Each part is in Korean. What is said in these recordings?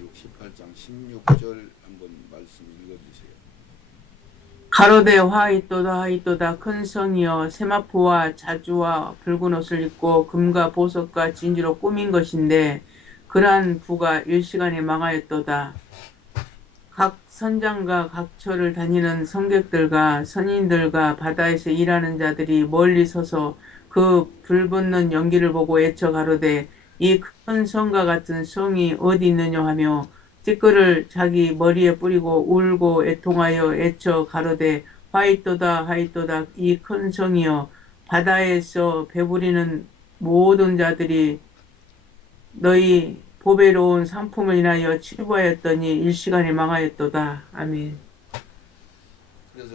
계시록 18장 16절 한번 말씀 읽어주세요. 가로되 화이또다 하이또다 큰 성이여 세마포와 자주와 붉은 옷을 입고 금과 보석과 진주로 꾸민 것인데 그러한 부가 일시간에 망하였도다. 각 선장과 각 처를 다니는 성객들과 선인들과 바다에서 일하는 자들이 멀리 서서 그 불붙는 연기를 보고 애쳐 가로되 이 큰 성과 같은 성이 어디 있느냐 하며 티끌을 자기 머리에 뿌리고 울고 애통하여 애쳐 가로되 화이또다 하이또다 이 큰 성이여 바다에서 배부리는 모든 자들이 너희 보배로운 상품을 인하여 취부하였더니 일시간에 망하였도다. 아멘. 그래서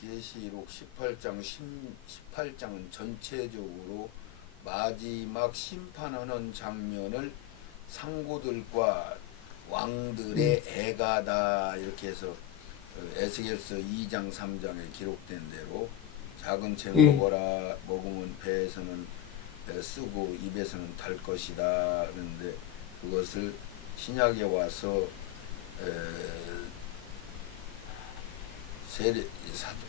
계시록 18장은 전체적으로 마지막 심판하는 장면을 상고들과 왕들의 애가다 이렇게 해서 에스겔서 2장 3장에 기록된 대로 작은 책 먹어라 먹으면 배에서는 쓰고 입에서는 달 것이다. 그런데 그것을 신약에 와서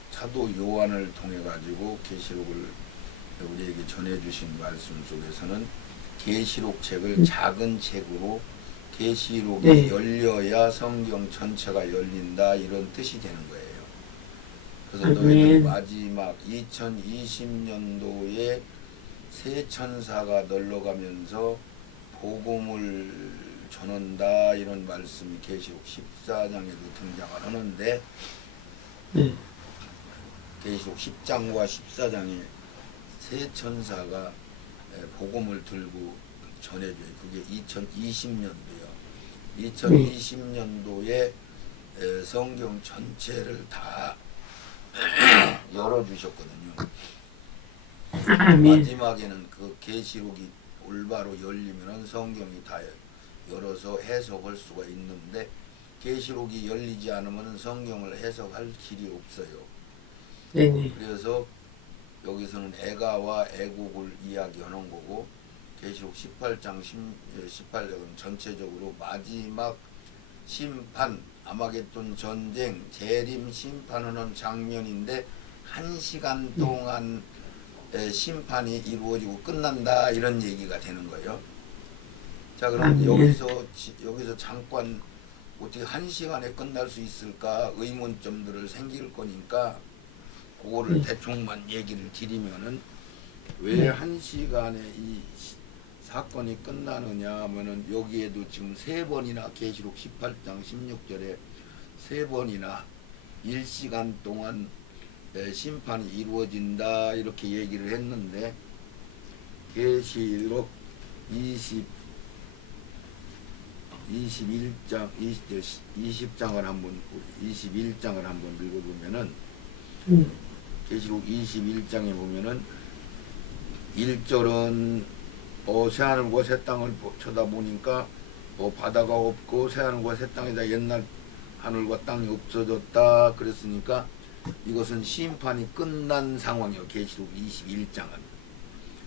사도 요한을 통해 가지고 계시록을 우리에게 전해주신 말씀 속에서는 계시록 책을 작은 책으로 계시록이 열려야 성경 전체가 열린다 이런 뜻이 되는 거예요. 그래서 너희들 마지막 2020년도에 새 천사가 널러가면서 복음을 전한다 이런 말씀이 계시록 14장에도 등장을 하는데 계시록 10장과 14장에 새 천사가 복음을 들고 전해줘요. 그게 2020년도요. 2020년도에 성경 전체를 다 열어주셨거든요. 마지막에는 그 계시록이 올바로 열리면은 성경이 다 열어서 해석할 수가 있는데 계시록이 열리지 않으면 성경을 해석할 길이 없어요. 그래서 여기서는 애가와 애국을 이야기하는 거고 계시록 18장은 전체적으로 마지막 심판, 아마겟돈 전쟁, 재림 심판하는 장면인데 1시간 동안 심판이 이루어지고 끝난다 이런 얘기가 되는 거예요. 자, 그럼 여기서 잠깐 어떻게 1시간에 끝날 수 있을까 의문점들을 생길 거니까 그거를 대충만 얘기를 드리면은 왜 1시간에 이 사건이 끝나느냐 하면은 여기에도 지금 3번이나 계시록 18장 16절에 3번이나 1시간 동안 심판이 이루어진다 이렇게 얘기를 했는데 계시록 20장을 한번 읽어보면은 계시록 21장에 보면은 1절은 새하늘과 새 땅을 쳐다보니까 바다가 없고 새하늘과 새 땅이다 옛날 하늘과 땅이 없어졌다 그랬으니까 이것은 심판이 끝난 상황이에요. 계시록 21장은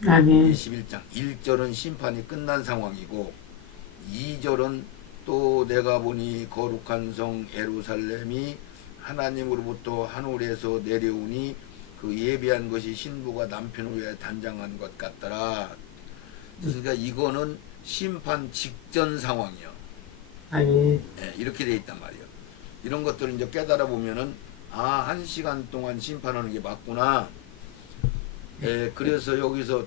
21장 1절은 심판이 끝난 상황이고 2절은 또 내가 보니 거룩한 성 예루살렘이 하나님으로부터 하늘에서 내려오니 그 예비한 것이 신부가 남편을 위해 단장한 것 같더라. 그러니까 이거는 심판 직전 상황이요. 이렇게 돼 있단 말이에요. 이런 것들을 이제 깨달아 보면은 1시간 동안 심판하는 게 맞구나. 그래서 여기서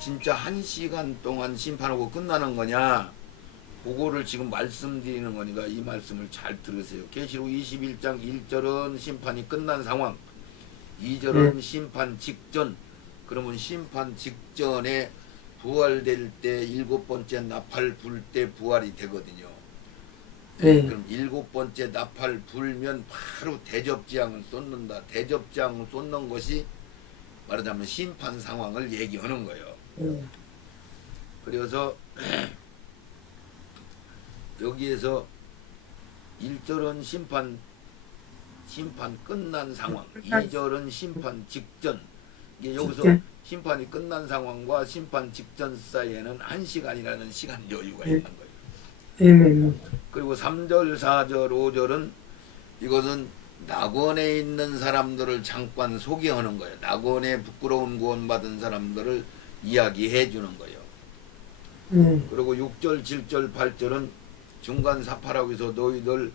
진짜 1시간 동안 심판하고 끝나는 거냐 그거를 지금 말씀드리는 거니까 이 말씀을 잘 들으세요. 계시록 21장 1절은 심판이 끝난 상황 2절은 심판 직전. 그러면 심판 직전에 부활될 때 7번째 나팔 불 때 부활이 되거든요. 그럼 7번째 나팔 불면 바로 대접지향을 쏟는다. 대접지향을 쏟는 것이 말하자면 심판 상황을 얘기하는 거예요. 그래서 여기에서 1절은 심판 끝난 상황, 2절은 심판 직전. 이게 여기서 심판이 끝난 상황과 심판 직전 사이에는 1시간이라는 시간 여유가 있는 거예요. 네네네. 그리고 3절, 4절, 5절은 이것은 낙원에 있는 사람들을 잠깐 소개하는 거예요. 낙원에 부끄러운 구원받은 사람들을 이야기해 주는 거예요. 네. 그리고 6절, 7절, 8절은 중간 사파라고해서 너희들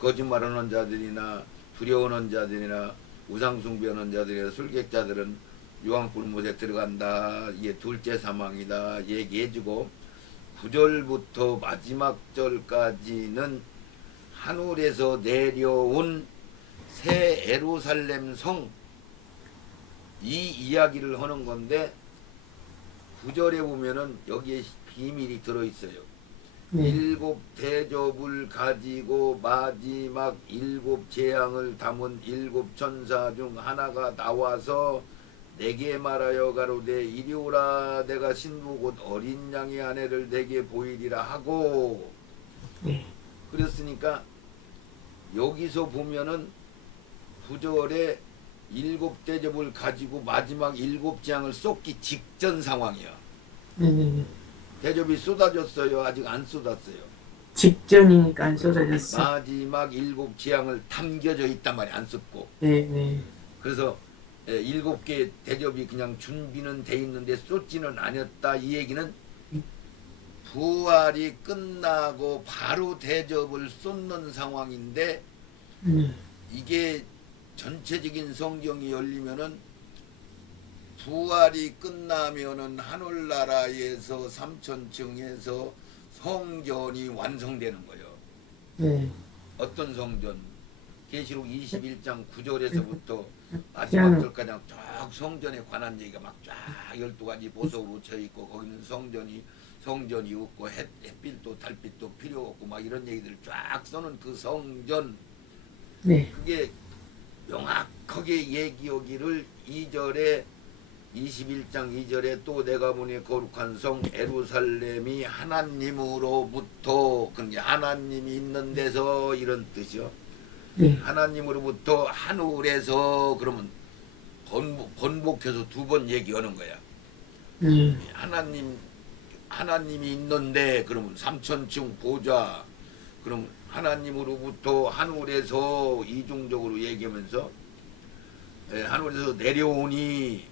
거짓말하는 자들이나 두려워하는 자들이나 우상숭배하는 자들이나 술객자들은 유황불못에 들어간다. 이게 둘째 사망이다. 얘기해주고 9절부터 마지막 절까지는 하늘에서 내려온 새 예루살렘 성 이 이야기를 하는 건데 9절에 보면은 여기에 비밀이 들어있어요. 네. 일곱 대접을 가지고 마지막 일곱 재앙을 담은 일곱 천사 중 하나가 나와서 내게 말하여 가로되 이리 오라 내가 신부 곧 어린 양의 아내를 내게 보이리라 하고 네. 그랬으니까 여기서 보면은 9절에 일곱 대접을 가지고 마지막 일곱 재앙을 쏟기 직전 상황이야. 네네네. 대접이 쏟아졌어요? 아직 안 쏟았어요? 직전이니까 안 쏟아졌어. 마지막 일곱 재앙을 담겨져 있단 말이야. 안 쏟고. 네네. 그래서 일곱 개 대접이 그냥 준비는 돼 있는데 쏟지는 않았다. 이 얘기는 부활이 끝나고 바로 대접을 쏟는 상황인데 이게 전체적인 성경이 열리면은 부활이 끝나면은 하늘나라에서 삼천층에서 성전이 완성되는 거예요. 네. 어떤 성전? 계시록 21장 9절에서부터 마지막 절까지 쫙 성전에 관한 얘기가 막 쫙 12가지 보석으로 쳐 있고 거기는 성전이 없고 햇빛도 달빛도 필요 없고 막 이런 얘기들 쫙 써는 그 성전 네. 그게 명확하게 얘기하기를 2절에 21장 2절에 또 내가 보니 거룩한 성 예루살렘이 하나님으로부터 그게 하나님이 있는 데서 이런 뜻이요. 네. 하나님으로부터 하늘에서 그러면 번복해서 두 번 얘기하는 거야. 하나님이 있는데 그러면 삼천층 보좌 그럼 하나님으로부터 하늘에서 이중적으로 얘기하면서 하늘에서 내려오니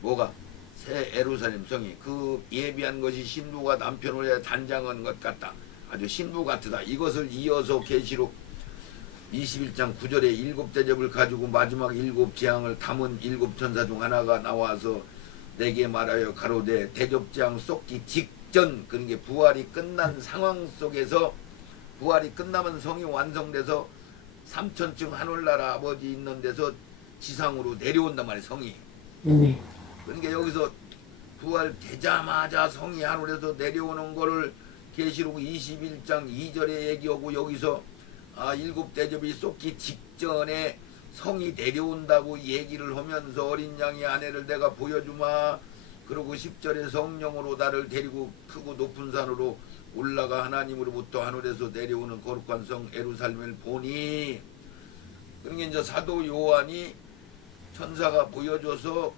뭐가 새 예루살렘 성이 그 예비한 것이 신부가 남편을 해 단장한 것 같다. 아주 신부 같다. 이것을 이어서 계시록 21장 9절에 일곱 대접을 가지고 마지막 일곱 재앙을 담은 일곱 천사 중 하나가 나와서 내게 말하여 가로되 대접재앙 쏟기 직전 그러니까 부활이 끝난 상황 속에서 부활이 끝나면 성이 완성돼서 삼천층 하늘나라 아버지 있는 데서 지상으로 내려온단 말이에요. 성이. 그러니까 여기서 부활되자마자 성이 하늘에서 내려오는 거를 계시록 21장 2절에 얘기하고 여기서 일곱 대접이 쏟기 직전에 성이 내려온다고 얘기를 하면서 어린 양의 아내를 내가 보여주마. 그리고 10절에 성령으로 나를 데리고 크고 높은 산으로 올라가 하나님으로부터 하늘에서 내려오는 거룩한 성 예루살렘을 보니 그러니까 이제 사도 요한이 천사가 보여줘서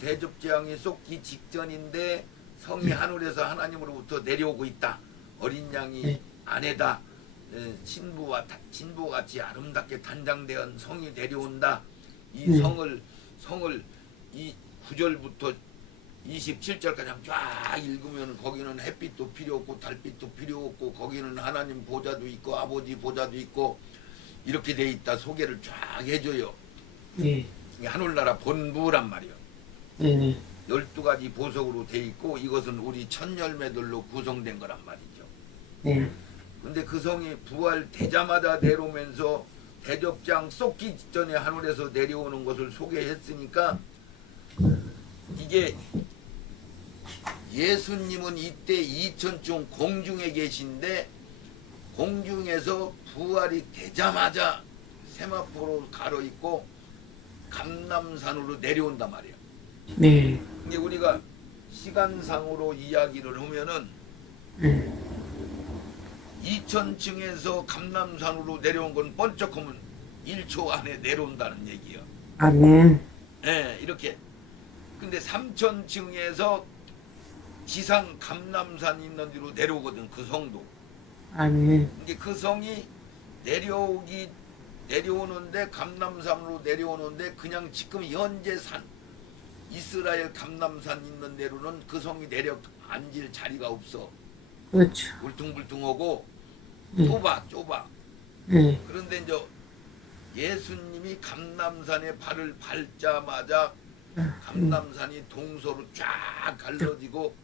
대접재앙이 쏟기 직전인데 성이 하늘에서 하나님으로부터 내려오고 있다. 어린 양이 아내다. 신부같이 아름답게 단장된 성이 내려온다. 이 성을 이 9절부터 27절까지 쫙 읽으면 거기는 햇빛도 필요 없고 달빛도 필요 없고 거기는 하나님 보좌도 있고 아버지 보좌도 있고 이렇게 돼 있다. 소개를 쫙 해줘요. 네. 이게 하늘나라 본부란 말이요. 네네. 12가지 보석으로 돼 있고 이것은 우리 천 열매들로 구성된 거란 말이죠. 네. 근데 그 성이 부활되자마자 내려오면서 대접장 쏟기 전에 하늘에서 내려오는 것을 소개했으니까 이게 예수님은 이때 이천중 공중에 계신데 공중에서 부활이 되자마자 세마포로 가로있고 감람산으로 내려온단 말이에요. 네. 이게 우리가 시간상으로 이야기를 하면은 2000층에서 감람산으로 내려온 건 번쩍하면 1초 안에 내려온다는 얘기예요. 아멘. 예, 이렇게. 근데 3000층에서 지상 감람산 있는 데로 내려오거든. 그 성도. 아멘. 이게 그 성이 내려오는데 감람산으로 내려오는데 그냥 지금 현재 산 이스라엘 감람산 있는 데로는 그 성이 내려 앉을 자리가 없어. 그렇죠. 울퉁불퉁하고 예, 좁아. 예, 그런데 이제 예수님이 감람산에 발을 밟자마자 감람산이 동서로 쫙 갈라지고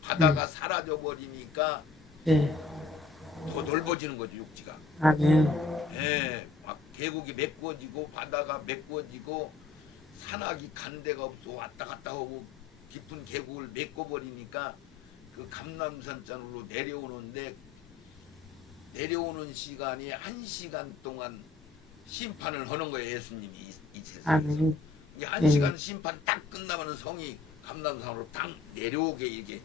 바다가 사라져 버리니까 예, 더 넓어지는 거죠, 육지가. 아멘. 예, 막 계곡이 메꿔지고 바다가 메꿔지고 산악이 간 데가 없어 왔다 갔다 하고 깊은 계곡을 메꿔버리니까 그 감람산장으로 내려오는 시간이 1시간 동안 심판을 하는 거예요. 예수님이 이 세상에서. 아멘. 이 예, 1시간 심판 딱 끝나면 성이 감람산으로 딱 내려오게 이게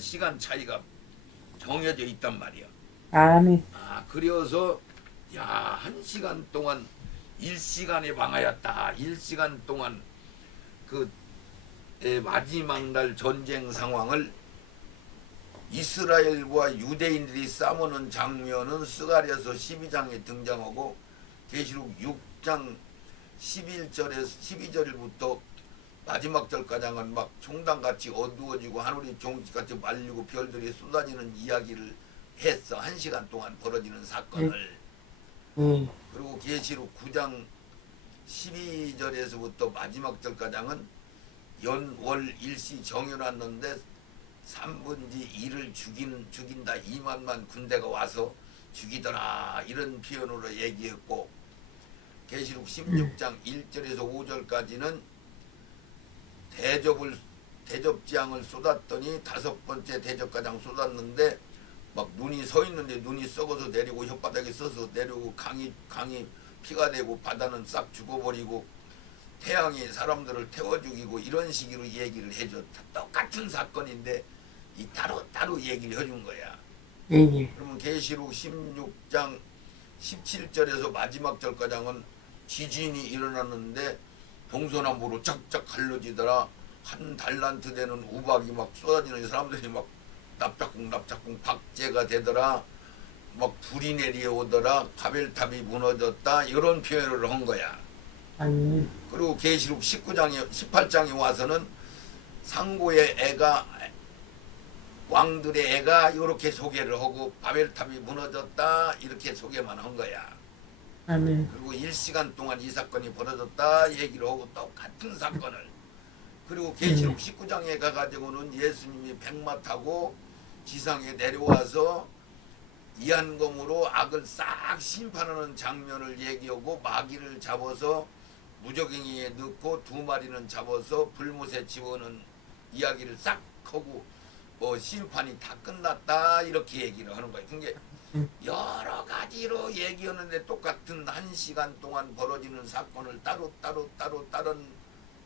시간 차이가 정해져 있단 말이야. 아멘. 그래서 야, 1시간 동안 1시간에 방하였다. 1시간 동안 그 마지막 날 전쟁 상황을 이스라엘과 유대인들이 싸우는 장면은 스가랴서 12장에 등장하고 계시록 6장 11절에서 12절부터 마지막 절까지는 막 총당같이 어두워지고 하늘이 종지같이 말리고 별들이 쏟아지는 이야기를 했어. 1시간 동안 벌어지는 사건을. 예, 그리고 계시록 9장 12절에서부터 마지막 절까지는 연월 일시 정해놨는데 3분지 1을 죽인다. 2만만 군대가 와서 죽이더라. 이런 표현으로 얘기했고 계시록 16장 1절에서 5절까지는 대접지향을 쏟았더니 5번째 대접가장 쏟았는데 막 눈이 서 있는데 눈이 썩어서 내리고 혓바닥이 써서 내리고 강이 피가 되고 바다는 싹 죽어버리고 태양이 사람들을 태워 죽이고 이런 식으로 얘기를 해줘. 똑같은 사건인데 이 따로 얘기를 해준 거야. 예, 예, 그러면 계시록 16장 17절에서 마지막 절까지는 지진이 일어났는데 동서남북으로 쫙쫙 갈라지더라. 한 달란트 되는 우박이 막 쏟아지는 사람들이 막 납작궁 박제가 되더라. 막 불이 내려오더라. 바벨탑이 무너졌다. 이런 표현을 한 거야. 아멘. 그리고 계시록 18장에 와서는 상고의 애가 왕들의 애가 이렇게 소개를 하고 바벨탑이 무너졌다 이렇게 소개만 한 거야. 아멘. 그리고 1시간 동안 이 사건이 벌어졌다 얘기를 하고 똑같은 사건을. 그리고 계시록 19장에 가가지고는 예수님이 백마 타고 지상에 내려와서 이한검으로 악을 싹 심판하는 장면을 얘기하고 마귀를 잡아서 무적행이에 넣고 2마리는 잡아서 불못에 집어넣는 이야기를 싹 하고 심판이 다 끝났다 이렇게 얘기를 하는 거예요. 그게 여러 가지로 얘기하는데 똑같은 1시간 동안 벌어지는 사건을 따로 다른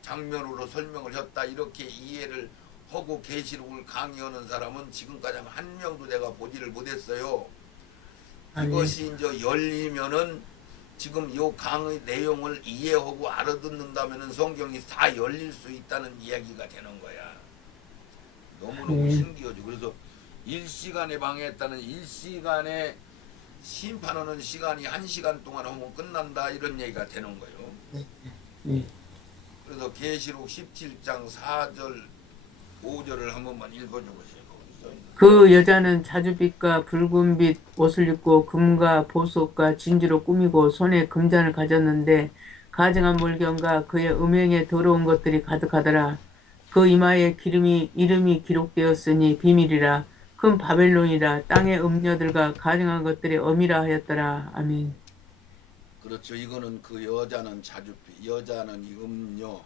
장면으로 설명을 했다 이렇게 이해를 하고 계시록을 강의하는 사람은 지금까지 한 명도 내가 보지를 못했어요. 아멘. 이것이 이제 열리면은 지금 요 강의 내용을 이해하고 알아듣는다면은 성경이 다 열릴 수 있다는 이야기가 되는 거야. 너무너무 신기하죠. 그래서 1시간에 방해했다는 1시간에 심판하는 시간이 1시간 동안 하면 끝난다 이런 얘기가 되는 거예요. 예. 그래서 계시록 17장 4절 5절을 한 번만 읽어줘 보세요. 거기 써 있는. 그 여자는 자주빛과 붉은빛 옷을 입고 금과 보석과 진주로 꾸미고 손에 금잔을 가졌는데 가증한 물건과 그의 음행에 더러운 것들이 가득하더라. 그 이마에 이름이 기록되었으니 비밀이라 큰 바벨론이라 땅의 음녀들과 가증한 것들의 엄이라 하였더라. 아멘. 그렇죠. 이거는 그 여자는 자주빛, 여자는 이 음녀,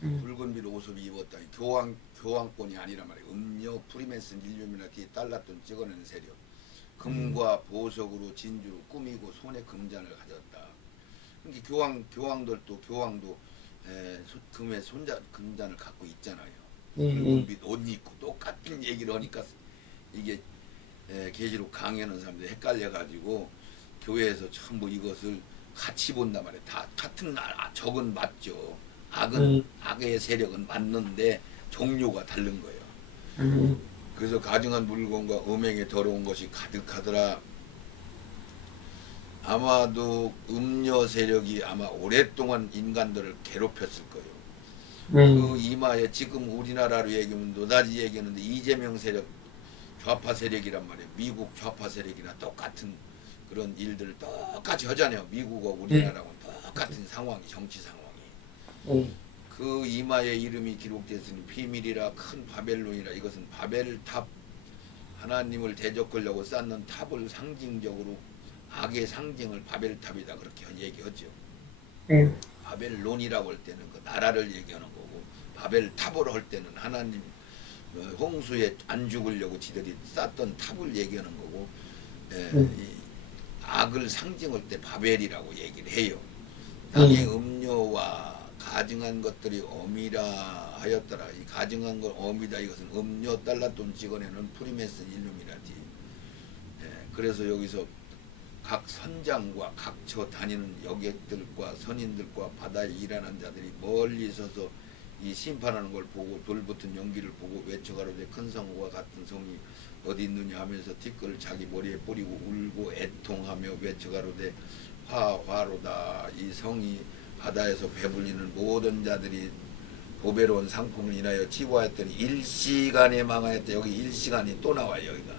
붉은빛 옷을 입었다. 교황권이 아니란 말이에요. 음녀, 프리메슨 일념이나 뒤에 달랐던 찍어낸 세력. 금과 보석으로 진주로 꾸미고 손에 금잔을 가졌다. 그러니까 교황도 금의 금잔을 갖고 있잖아요. 붉은빛 옷 입고 똑같은 얘기를 하니까 이게 계시록 강의하는 사람들이 헷갈려가지고 교회에서 전부 이것을 같이 본단 말이에요. 다 같은 적은 맞죠. 악의 세력은 맞는데 종류가 다른 거예요. 그래서 가증한 물건과 음행에 더러운 것이 가득하더라. 아마도 음녀 세력이 아마 오랫동안 인간들을 괴롭혔을 거예요. 네. 그 이마에 지금 우리나라로 얘기하면 노다지 얘기하는데 이재명 세력 좌파 세력이란 말이에요. 미국 좌파 세력이나 똑같은 그런 일들을 똑같이 하잖아요. 미국과 우리나라하고는 똑같은 상황이 정치 상황이. 네. 그 이마에 이름이 기록됐으니 비밀이라 큰 바벨론이라 이것은 바벨탑 하나님을 대적하려고 쌓는 탑을 상징적으로 악의 상징을 바벨탑이다 그렇게 얘기하죠. 네. 바벨론이라고 할 때는 그 나라를 얘기하는 거고 바벨탑으로 할 때는 하나님 홍수에 안 죽으려고 지들이 쌓던 탑을 얘기하는 거고 이 악을 상징할 때 바벨이라고 얘기를 해요. 땅의 음료와 가증한 것들이 어미라 하였더라. 이 가증한 건 어미다. 이것은 음료 달러돈 찍어내는 프리메슨 일루미나티. 그래서 여기서 각 선장과 각처 다니는 여객들과 선인들과 바다에 일하는 자들이 멀리 서서 이 심판하는 걸 보고 돌붙은 연기를 보고 외쳐가로되 큰 성과 같은 성이 어디 있느냐 하면서 티끌을 자기 머리에 뿌리고 울고 애통하며 외쳐가로되 화로다. 이 성이 바다에서 배불리는 모든 자들이 보배로운 상품을 인하여 치부하였더니 일시간에 망하였다. 여기 일시간이 또 나와요. 여기가.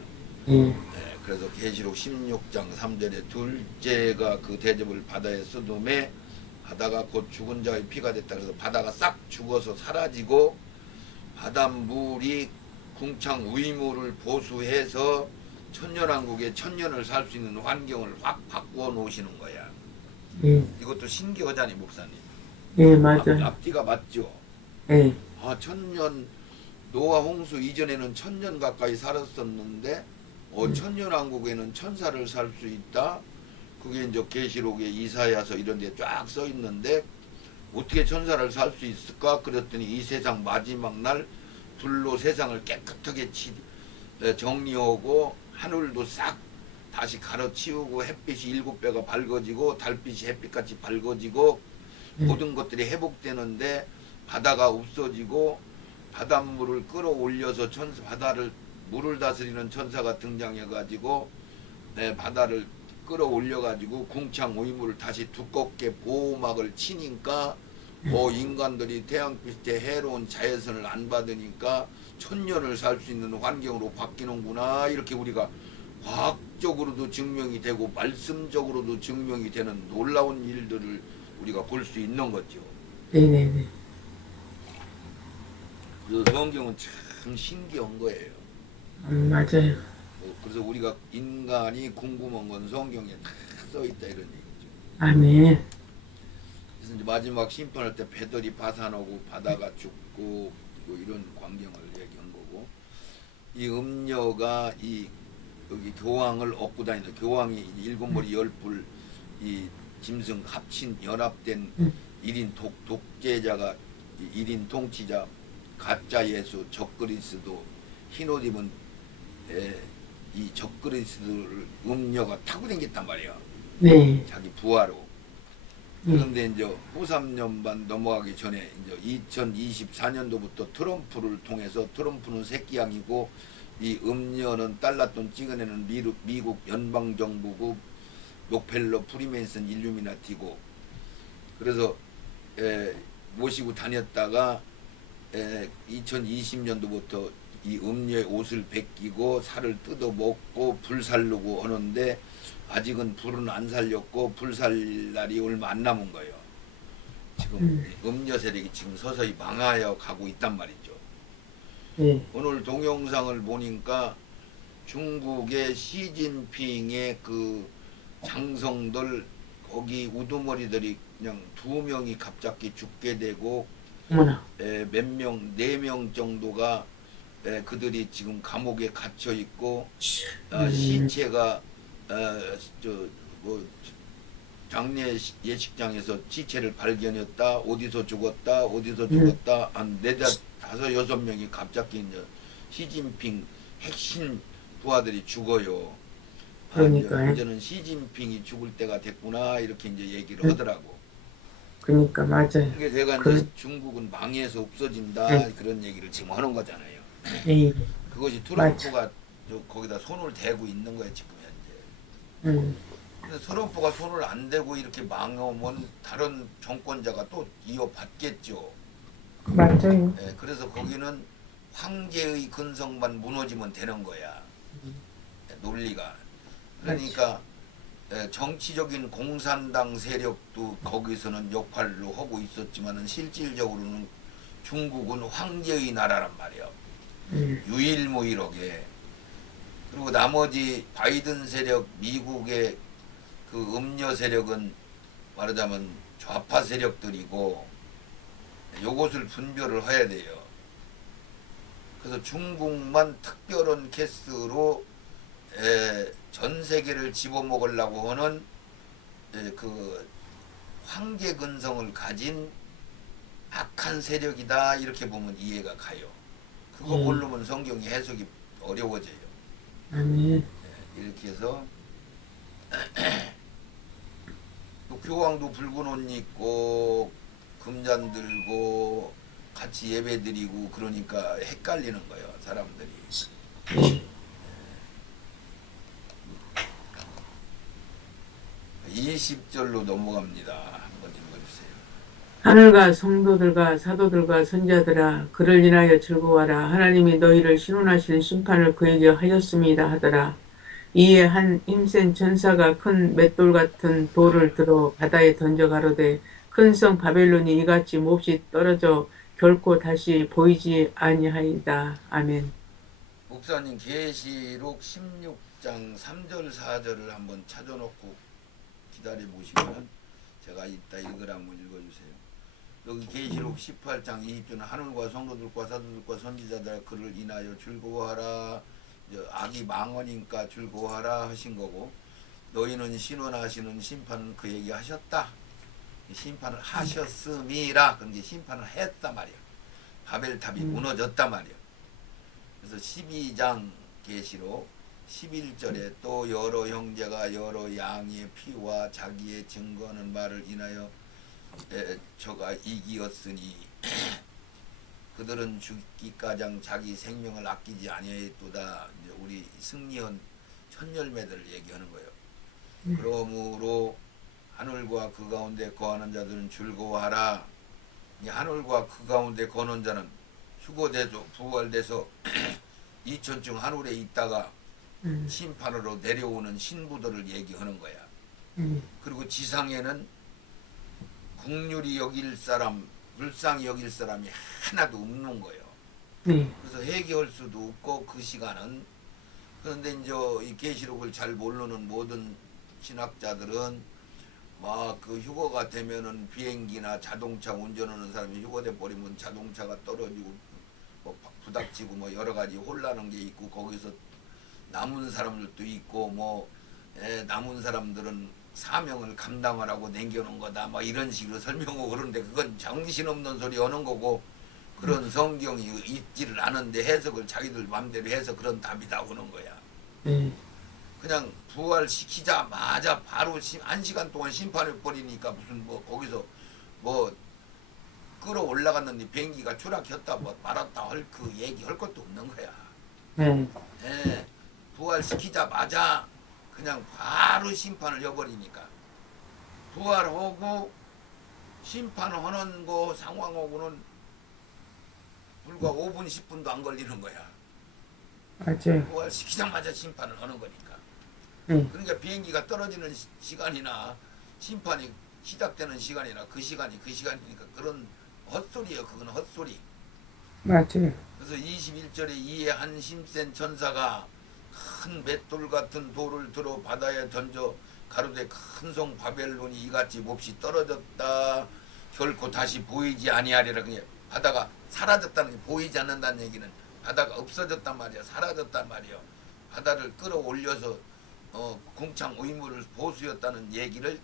그래서 계시록 16장 3절에 둘째가 그 대접을 바다에 쏟음에 바다가 곧 죽은 자의 피가 됐다. 그래서 바다가 싹 죽어서 사라지고 바닷물이 궁창 의무를 보수해서 천년왕국에 천년을 살 수 있는 환경을 확 바꾸어 놓으시는 거야. 이것도 신기하잖아요, 목사님. 네, 맞아요. 앞뒤가 맞죠? 네. 천년, 노아 홍수 이전에는 천년 가까이 살았었는데 천년왕국에는 천사를 살 수 있다. 그게 이제 계시록에 이사야서 이런 데 쫙 써 있는데 어떻게 천사를 살 수 있을까? 그랬더니 이 세상 마지막 날 불로 세상을 깨끗하게 정리하고 하늘도 싹 다시 가로치우고 햇빛이 7배가 밝아지고 달빛이 햇빛같이 밝아지고 모든 것들이 회복되는데 바다가 없어지고 바닷물을 끌어올려서 바다를 물을 다스리는 천사가 등장해가지고 바다를 끌어올려가지고 궁창 오이물을 다시 두껍게 보호막을 치니까 인간들이 태양빛에 해로운 자외선을 안 받으니까 천년을 살 수 있는 환경으로 바뀌는구나. 이렇게 우리가 과학적으로도 증명이 되고 말씀적으로도 증명이 되는 놀라운 일들을 우리가 볼 수 있는 거죠. 네네네. 그래서 성경은 참 신기한 거예요. 맞아요. 그래서 우리가 인간이 궁금한 건 성경에 다 써있다 이런 얘기죠. 아멘. 그래서 이제 마지막 심판할 때 배들이 파산하고 바다가 죽고 뭐 이런 광경을 얘기한 거고, 이 음녀가 여기 교황을 얻고 다니는 교황이 일곱 머리 열불 이 짐승 합친 연합된 1인 독재자가 1인 통치자 가짜 예수 적그리스도 흰옷 입은 이 적그리스도를 음녀가 타고 다녔단 말이에요. 네. 자기 부하로. 그런데 이제 후 3년반 넘어가기 전에 이제 2024년도부터 트럼프를 통해서 트럼프는 새끼양이고 이 음녀는 달러돈 찍어내는 미국 연방정부국 록펠러 프리메이슨 일루미나티고, 그래서 모시고 다녔다가 2020년도부터 이 음녀의 옷을 벗기고 살을 뜯어 먹고 불살르고 하는데 아직은 불은 안 살렸고 불살 날이 얼마 안 남은 거예요. 지금 음녀 세력이 지금 서서히 망하여 가고 있단 말이죠. 네. 오늘 동영상을 보니까 중국의 시진핑의 그 장성들 거기 우두머리들이 그냥 2명이 갑자기 죽게 되고 어머나. 몇 명, 4명 정도가 그들이 지금 감옥에 갇혀 있고 시체가 장례 예식장에서 시체를 발견했다. 어디서 죽었다. 한 4, 5, 6명이 갑자기 이제 시진핑 핵심 부하들이 죽어요. 그러니까요. 이제는 시진핑이 죽을 때가 됐구나 이렇게 이제 얘기를 하더라고. 그러니까 맞아요. 그게 내가 이제 중국은 망해서 없어진다 그런 얘기를 지금 하는 거잖아요. 네. 그것이 트럼프가 거기다 손을 대고 있는 거예요 지금 현재. 근데 서른포가 손을 안 대고 이렇게 망하면 다른 정권자가 또 이어받겠죠. 맞아요. 예, 그래서 거기는 황제의 근성만 무너지면 되는 거야. 예, 논리가. 그러니까 정치적인 공산당 세력도 거기서는 역할을 하고 있었지만은 실질적으로는 중국은 황제의 나라란 말이야. 유일무이하게. 그리고 나머지 바이든 세력, 미국의 그 음녀 세력은 말하자면 좌파 세력들이고 요것을 분별을 해야 돼요. 그래서 중국만 특별한 케이스로 전 세계를 집어먹으려고 하는 그 황제 근성을 가진 악한 세력이다 이렇게 보면 이해가 가요. 그거 모르면 성경이 해석이 어려워져요. 아멘. 이렇게 해서 또 교황도 붉은 옷 입고 금잔 들고 같이 예배 드리고 그러니까 헷갈리는 거예요 사람들이. 20절로 넘어갑니다. 한번 읽어주세요. 하늘과 성도들과 사도들과 선자들아 그를 인하여 즐거워하라. 하나님이 너희를 신원하시는 심판을 그에게 하셨습니다 하더라. 이에 한 힘센 천사가 큰 맷돌 같은 돌을 들어 바다에 던져 가로되 큰 성 바벨론이 이같이 몹시 떨어져 결코 다시 보이지 아니하이다. 아멘. 목사님 계시록 16장 3절 4절을 한번 찾아놓고 기다려 보시면 제가 이따 읽으라 한번 읽어주세요. 여기 계시록 18장 20절은 하늘과 성도들과 사도들과 선지자들 그를 인하여 즐거워하라. 악이 망하니까 즐거워하라 하신 거고, 너희는 신원하시는 심판은 그에게 하셨다. 심판을 하셨음이라. 그런데 심판을 했단 말이야. 바벨탑이 무너졌단 말이야. 그래서 12장 계시록 11절에 또 여러 형제가 여러 양의 피와 자기의 증거하는 말을 인하여 저가 이기었으니 그들은 죽기까지 자기 생명을 아끼지 아니하였도다. 이제 우리 승리한 천열매들을 얘기하는 거예요. 그러므로 하늘과 그 가운데 거하는 자들은 즐거워하라. 이 하늘과 그 가운데 거하는 자는 휴거돼서 부활돼서 2000층 하늘에 있다가 심판으로 내려오는 신부들을 얘기하는 거야. 그리고 지상에는 국률이 여길 사람, 불쌍히 여길 사람이 하나도 없는 거예요. 그래서 회개할 수도 없고 그 시간은. 그런데 이제 이 계시록을 잘 모르는 모든 신학자들은 막 그 휴거가 되면은 비행기나 자동차 운전하는 사람이 휴거돼 버리면 자동차가 떨어지고 뭐 부닥치고 뭐 여러 가지 혼란한 게 있고 거기서 남은 사람들도 있고 뭐 남은 사람들은 사명을 감당하라고 남겨놓은 거다 막 이런 식으로 설명하고 그러는데 그건 정신없는 소리 하는 거고 그런 성경이 있지를 않은데 해석을 자기들 마음대로 해서 그런 답이 나오는 거야. 그냥 부활시키자마자 바로 1시간 동안 심판해 버리니까 무슨 뭐 거기서 뭐 끌어올라갔는데 비행기가 추락했다 뭐 말았다 할 그 얘기 할 것도 없는 거야. 부활시키자마자 그냥 바로 심판을 해버리니까 부활하고 심판하는 거 상황하고는 불과 5분 10분도 안 걸리는 거야. 맞아요. 부활시키자마자 심판을 하는 거니까. 그러니까 비행기가 떨어지는 시간이나 심판이 시작되는 시간이나 그 시간이니까 그런 헛소리예요. 그건 헛소리. 맞아요. 그래서 21절에 이에 한 힘센 천사가 큰 맷돌 같은 돌을 들어 바다에 던져 가로되 큰 성 바벨론이 이같이 몹시 떨어졌다. 결코 다시 보이지 아니하리라. 그냥 바다가 사라졌다는 게 보이지 않는다는 얘기는 바다가 없어졌단 말이야. 사라졌단 말이야. 바다를 끌어올려서 공창 의무를 보수였다는 얘기를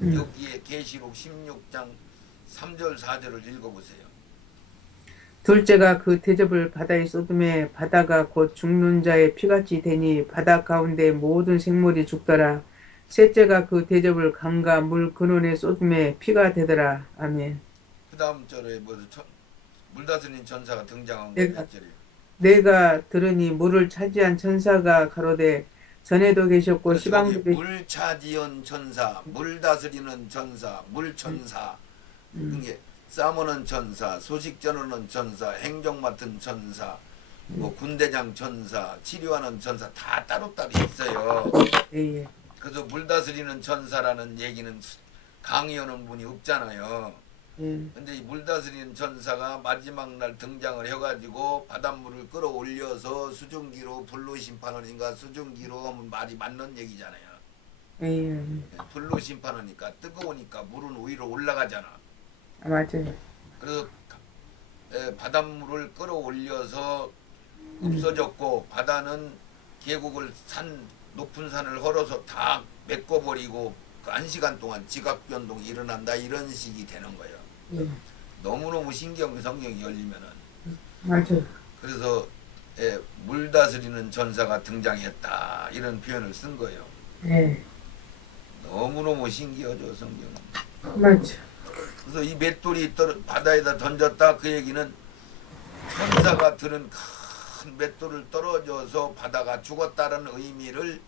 여기에 계시록 16장 3절 4절을 읽어보세요. 둘째가 그 대접을 바다에 쏟음에 바다가 곧 죽는 자의 피같이 되니 바다 가운데 모든 생물이 죽더라. 셋째가 그 대접을 강과 물 근원에 쏟음에 피가 되더라. 아멘. 그 다음 절에 물다스린 천사가 등장한 거 내가 몇 절이에요? 내가 들으니 물을 차지한 천사가 가로되 전에도 계셨고 그래서 여기 시방도 계셨고. 물차지연 천사, 물 다스리는 천사, 물천사, 음, 이게 싸우는 천사, 소식 전하는 천사, 행정 맡은 천사, 뭐 군대장 천사, 치료하는 천사 다 따로따로 있어요. 예, 예, 그래서 물 다스리는 천사라는 얘기는 강의하는 분이 없잖아요. 예, 근데 이 물 다스리는 천사가 마지막 날 등장을 해가지고 바닷물을 끌어올려서 수증기로 불로 심판하니까 수증기로 하면 말이 맞는 얘기잖아요. 예, 예. 불로 심판하니까 뜨거우니까 물은 위로 올라가잖아. 아, 맞아요. 그래서 바닷물을 끌어올려서 음, 없어졌고 바다는 계곡을 높은 산을 헐어서 다 메꿔버리고 그 1시간 동안 지각 변동이 일어난다 이런 식이 되는 거예요. 예, 너무너무 신기한 성경이 열리면은. 맞아요. 그래서 물 다스리는 전사가 등장했다 이런 표현을 쓴 거예요. 예, 너무너무 신기하죠 성경은. 맞죠. 그래서 이 맷돌이 바다에다 던졌다 그 얘기는 천사가 들은 큰 맷돌을 떨어져서 바다가 죽었다는 의미를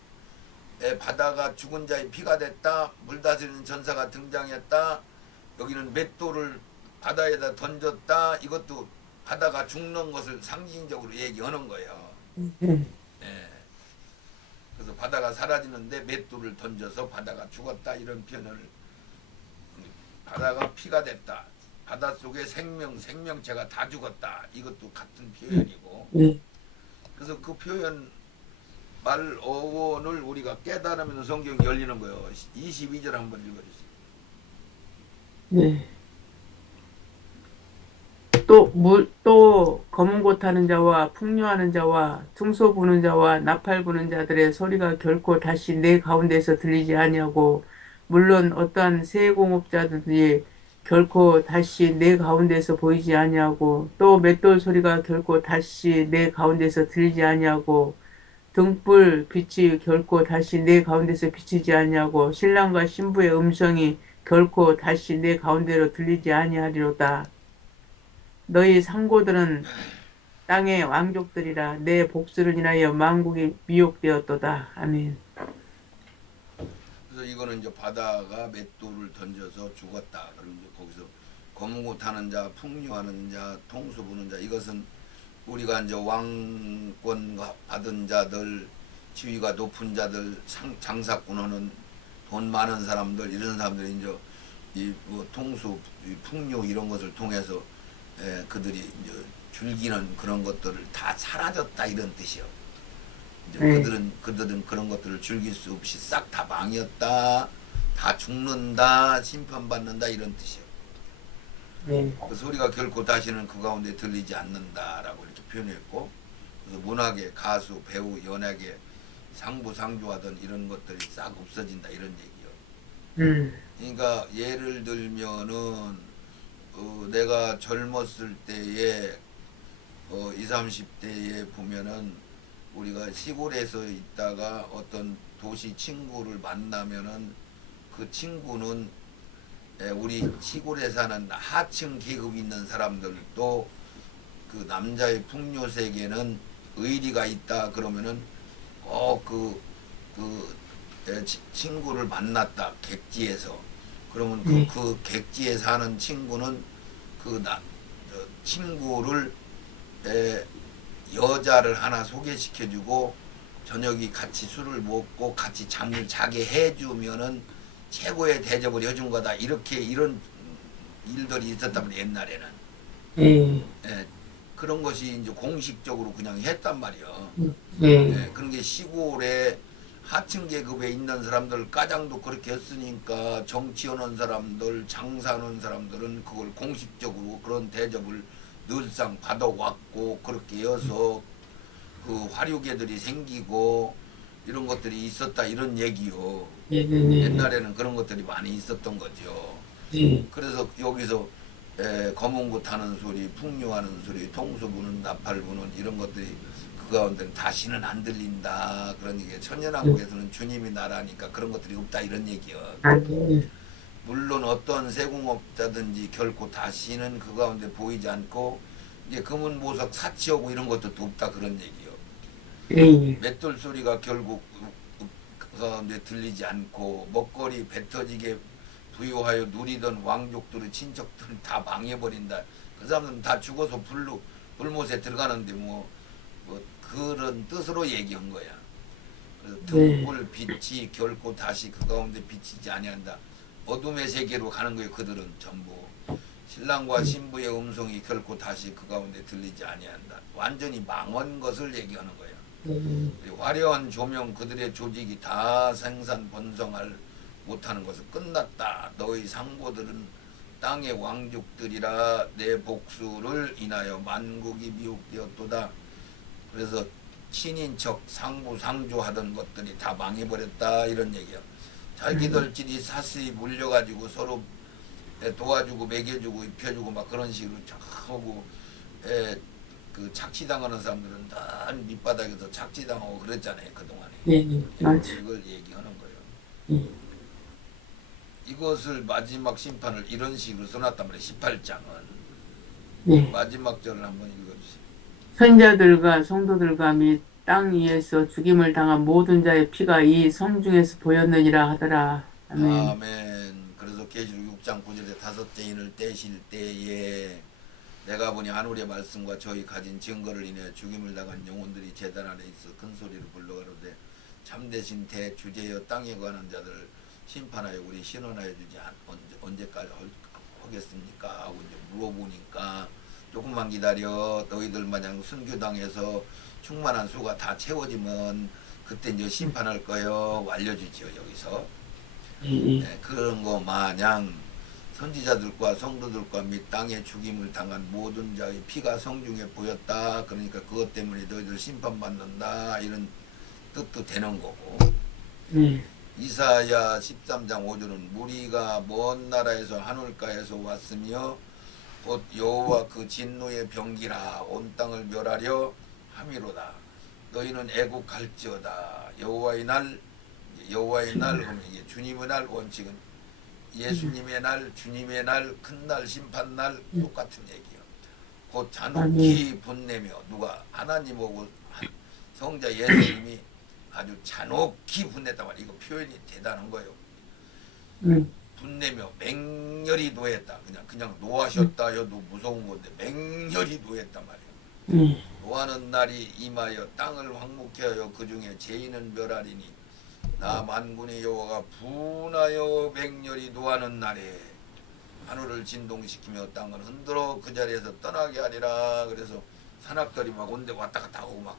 바다가 죽은 자의 피가 됐다. 물 다스리는 천사가 등장했다. 여기는 맷돌을 바다에다 던졌다. 이것도 바다가 죽는 것을 상징적으로 얘기하는 거예요. 예, 예. 그래서 바다가 사라지는데 맷돌을 던져서 바다가 죽었다 이런 표현을 바다가 피가 됐다. 바닷속에 생명체가 다 죽었다. 이것도 같은 표현이고. 예, 그래서 그 표현 말 어원을 우리가 깨달으면 성경이 열리는 거예요. 22절 한번 읽어주세요. 네. 또 검은 곳 타는 자와 풍류하는 자와 퉁소 부는 자와 나팔 부는 자들의 소리가 결코 다시 내 가운데서 들리지 아니하고 물론 어떠한 세공업자들이 결코 다시 내 가운데서 보이지 아니하고 또 맷돌 소리가 결코 다시 내 가운데서 들리지 아니하고 등불 빛이 결코 다시 내 가운데서 비치지 아니하고 신랑과 신부의 음성이 결코 다시 내 가운데로 들리지 아니하리로다. 너희 상고들은 땅의 왕족들이라 내 복수를 인하여 만국이 미혹되었도다. 아멘. 그래서 이거는 이제 바다가 맷돌을 던져서 죽었다. 그럼 이제 거기서 검은고 타는 자, 풍류하는 자, 통수 부는 자 이것은 우리가 이제 왕권 받은 자들, 지위가 높은 자들, 장사꾼하는 돈 많은 사람들 이런 사람들이 이제 이뭐 통수, 풍류 이런 것을 통해서 그들이 이제 즐기는 그런 것들을 다 사라졌다 이런 뜻이요. 이제 네. 그들은 그런 것들을 즐길 수 없이 싹 다 망했다, 다 죽는다, 심판받는다 이런 뜻이요. 네. 그 소리가 결코 다시는 그 가운데 들리지 않는다라고 이렇게 표현했고, 그래서 문학의 가수, 배우, 연예계 상부 상조하던 이런 것들이 싹 없어진다 이런 얘기요. 그러니까 예를 들면은 내가 젊었을 때에 20, 30대에 보면은 우리가 시골에서 있다가 어떤 도시 친구를 만나면은 그 친구는 우리 시골에 사는 하층 계급 있는 사람들도 그 남자의 풍요 세계는 의리가 있다 그러면은 친구를 만났다 객지에서 그러면 네. 그 객지에 사는 친구는 친구를 여자를 하나 소개시켜주고 저녁이 같이 술을 먹고 같이 잠을 자게 해주면은 최고의 대접을 해준 거다 이렇게 이런 일들이 있었다면 옛날에는 네. 그런 것이 이제 공식적으로 그냥 했단 말이요. 네. 그런 게 시골에 하층 계급에 있는 사람들 가장도 그렇게 했으니까 정치하는 사람들 장사하는 사람들은 그걸 공식적으로 그런 대접을 늘상 받아왔고 그렇게 해서 그 화류계들이 생기고 이런 것들이 있었다 이런 얘기요. 네. 네. 옛날에는 그런 것들이 많이 있었던 거죠. 네. 그래서 여기서 검은 고 타는 소리, 풍류하는 소리, 통수 부는 나팔 부는 이런 것들이 그 가운데는 다시는 안 들린다 그런 얘기예요. 천년왕국에서는 주님이 나라니까 그런 것들이 없다 이런 얘기요. 아, 네. 물론 어떤 세공업자든지 결코 다시는 그 가운데 보이지 않고 이제 금은 보석 사치하고 이런 것도 없다 그런 얘기요. 네. 맷돌 소리가 결국 가운데 들리지 않고 먹거리 배 터지게 부유하여 누리던 왕족들의 친척들을 다 망해버린다. 그 사람들은 다 죽어서 불못에 들어가는데 뭐 그런 뜻으로 얘기한 거야. 그래서 네. 등불 빛이 결코 다시 그 가운데 비치지 아니한다. 어둠의 세계로 가는 거예요. 그들은 전부 신랑과 신부의 음성이 결코 다시 그 가운데 들리지 아니한다. 완전히 망한 것을 얘기하는 거예요. 화려한 조명 그들의 조직이 다 생산 번성할 못하는 것은 끝났다. 너희 상보들은 땅의 왕족들이라 내 복수를 인하여 만국이 미혹되었도다. 그래서 친인척 상부 상조하던 것들이 다 망해버렸다 이런 얘기야. 자기들끼리 사슬이 물려가지고 서로 도와주고 먹여주고 입혀주고 막 그런 식으로 하고 그 착취당하는 사람들은 다 밑바닥에서 착취당하고 그랬잖아요 그동안에. 네. 맞아. 이걸 얘기하는 거예요. 네. 이것을 마지막 심판을 이런 식으로 써놨단 말이에요. 18장은 네. 마지막 절을 한번 읽어주세요. 선자들과 성도들과 및 땅 위에서 죽임을 당한 모든 자의 피가 이 성 중에서 보였느니라 하더라. 아멘. 아멘. 그래서 계시록 6장 9절에 다섯째 인을 떼실 때에 내가 보니 하늘의 말씀과 저희 가진 증거를 인해 죽임을 당한 영혼들이 제단 아래 있어 큰 소리로 불러가로되 참되신 대주제여 땅에 관한 자들을 심판하여 우리 신원하여 주지 언제까지 하겠습니까? 하고 이제 물어보니까 조금만 기다려. 너희들 마냥 순교당해서 충만한 수가 다 채워지면 그때 이제 심판할 거요. 알려주지요 여기서. 네, 그런 거 마냥 선지자들과 성도들과 및 땅에 죽임을 당한 모든 자의 피가 성중에 보였다. 그러니까 그것 때문에 너희들 심판받는다 이런 뜻도 되는 거고. 네. 이사야 13장 5절은 무리가 먼 나라에서 하늘가에서 왔으며 곧 여호와 그 진노의 병기라 온 땅을 멸하려 함이로다. 너희는 애국 갈지어다. 여호와의 날 하면 이게 주님의 날 원칙은 예수님의 날, 주님의 날, 큰 날, 심판 날 똑같은 얘기예요. 곧 잔혹히 분내며 누가 하나님하고 성자 예수님이 아주 잔혹히 분냈단 말이에요. 이거 표현이 대단한 거예요. 분내며 맹렬히 노했다. 그냥 노하셨다 해도 무서운 건데 맹렬히 노했단 말이에요. 노하는 날이 임하여 땅을 황무케 하여 그 중에 죄인은 멸하리니 나 만군의 여호와가 분하여 맹렬히 노하는 날에 하늘을 진동시키며 땅을 흔들어 그 자리에서 떠나게 하리라. 그래서 산악들이 막 온데 왔다 갔다 하고 막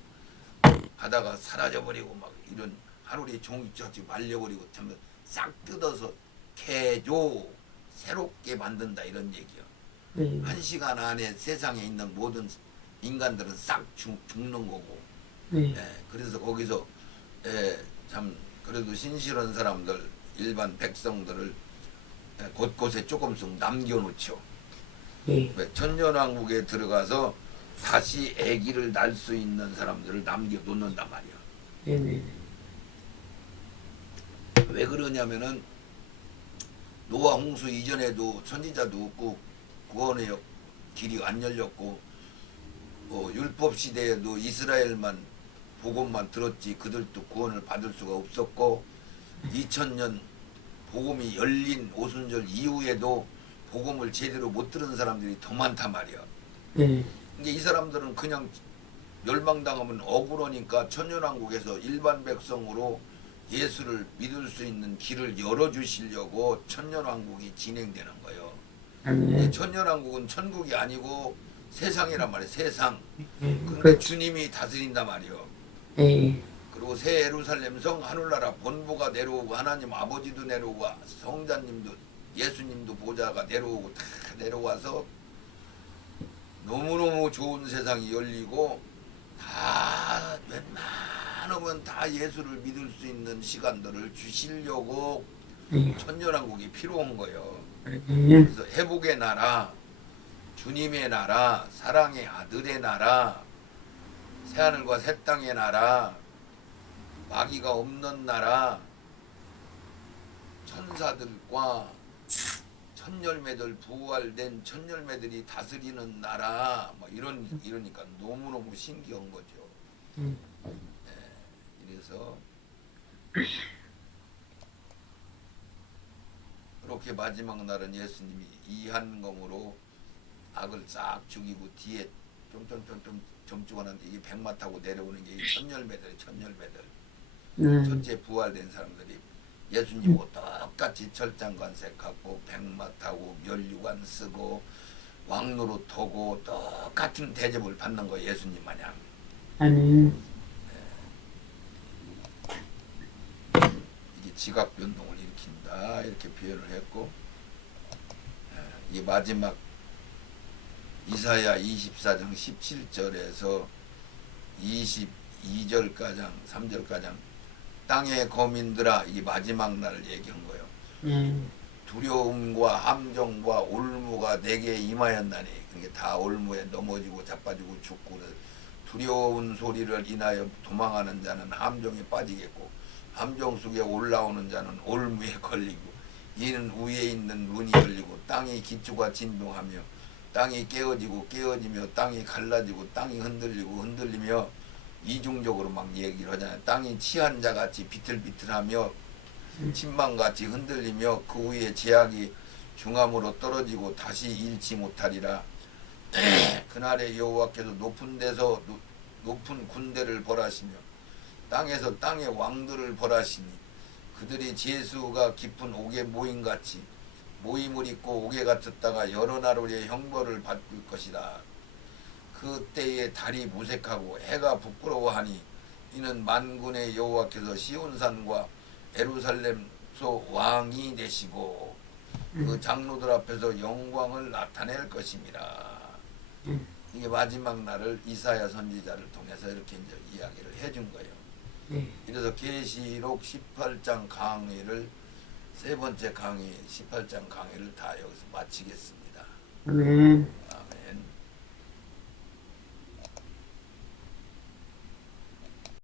바다가 사라져버리고 막 이런 하늘이 종이처럼 말려버리고 전부 싹 뜯어서 개조 새롭게 만든다 이런 얘기야. 한 시간 안에 세상에 있는 모든 인간들은 싹 죽는 거고. 그래서 거기서 참 그래도 신실한 사람들 일반 백성들을 곳곳에 조금씩 남겨놓죠. 천년왕국에 들어가서 다시 아기를 낳을 수 있는 사람들을 남겨놓는단 말이야. 왜 그러냐면은 노아 홍수 이전에도 선지자도 없고 구원의 길이 안 열렸고 율법 시대에도 이스라엘만 복음만 들었지 그들도 구원을 받을 수가 없었고 2000년 복음이 열린 오순절 이후에도 복음을 제대로 못 들은 사람들이 더 많단 말이야. 이게 이 사람들은 그냥 멸망당하면 억울하니까 천년왕국에서 일반 백성으로 예수를 믿을 수 있는 길을 열어주시려고 천년왕국이 진행되는 거예요. 천년왕국은 천국이 아니고 세상이란 말이에요. 세상. 그러니까 주님이 다스린단 말이에요. 그리고 새 예루살렘 성 하늘나라 본부가 내려오고 하나님 아버지도 내려오고 성자님도 예수님도 보좌가 내려오고 다 내려와서 너무너무 좋은 세상이 열리고 다 웬만하면 다 예수를 믿을 수 있는 시간들을 주시려고 천년왕국이 필요한 거예요. 그래서 회복의 나라, 주님의 나라, 사랑의 아들의 나라, 새하늘과 새 땅의 나라, 마귀가 없는 나라, 천사들과 천열매들 부활된 천열매들이 다스리는 나라, 뭐 이러니까 너무너무 신기한 거죠. 그래서 이렇게 마지막 날은 예수님이 이한검으로 악을 싹 죽이고 뒤에 뿅뿅뿅뿅 점찍어놨는데 이게 백마 타고 내려오는 게 천열매들 천열매들 첫째 부활된 사람들이 예수님하고 똑같이 철장관색하고 백마 타고 면류관 쓰고 왕노릇 하고 똑같은 대접을 받는 거예요. 예수님 마냥. 아멘. 이게 지각 변동을 일으킨다 이렇게 표현을 했고, 이게 마지막 이사야 24장 17절에서 22절가장 3절가장 땅의 거민들아, 이게 마지막 날을 얘기한 거예요. 두려움과 함정과 올무가 내게 임하였나니, 그게 다 올무에 넘어지고 자빠지고 죽고, 두려운 소리를 인하여 도망하는 자는 함정에 빠지겠고, 함정 속에 올라오는 자는 올무에 걸리고, 이는 위에 있는 문이 열리고 땅이 기초가 진동하며 땅이 깨어지며 땅이 갈라지고 땅이 흔들리며 이중적으로 막 얘기를 하잖아요. 땅이 취한 자같이 비틀비틀하며 침망같이 흔들리며 그 위에 제약이 중함으로 떨어지고 다시 잃지 못하리라. 그날에 여호와께서 높은 데서 높은 군대를 벌하시며 땅에서 땅의 왕들을 벌하시니 그들이 제수가 깊은 옥에 모임같이 모임을 입고 옥에 갇혔다가 여러 나루의 형벌을 받을 것이다. 그때에 달이 무색하고 해가 부끄러워하니 이는 만군의 여호와께서 시온산과 예루살렘소 왕이 되시고 그 장로들 앞에서 영광을 나타낼 것입니다. 이게 마지막 날을 이사야 선지자를 통해서 이렇게 이제 이야기를 해준 거예요. 그래서 계시록 18장 강의를 세 번째 강의 18장 강의를 다 여기서 마치겠습니다. 아멘.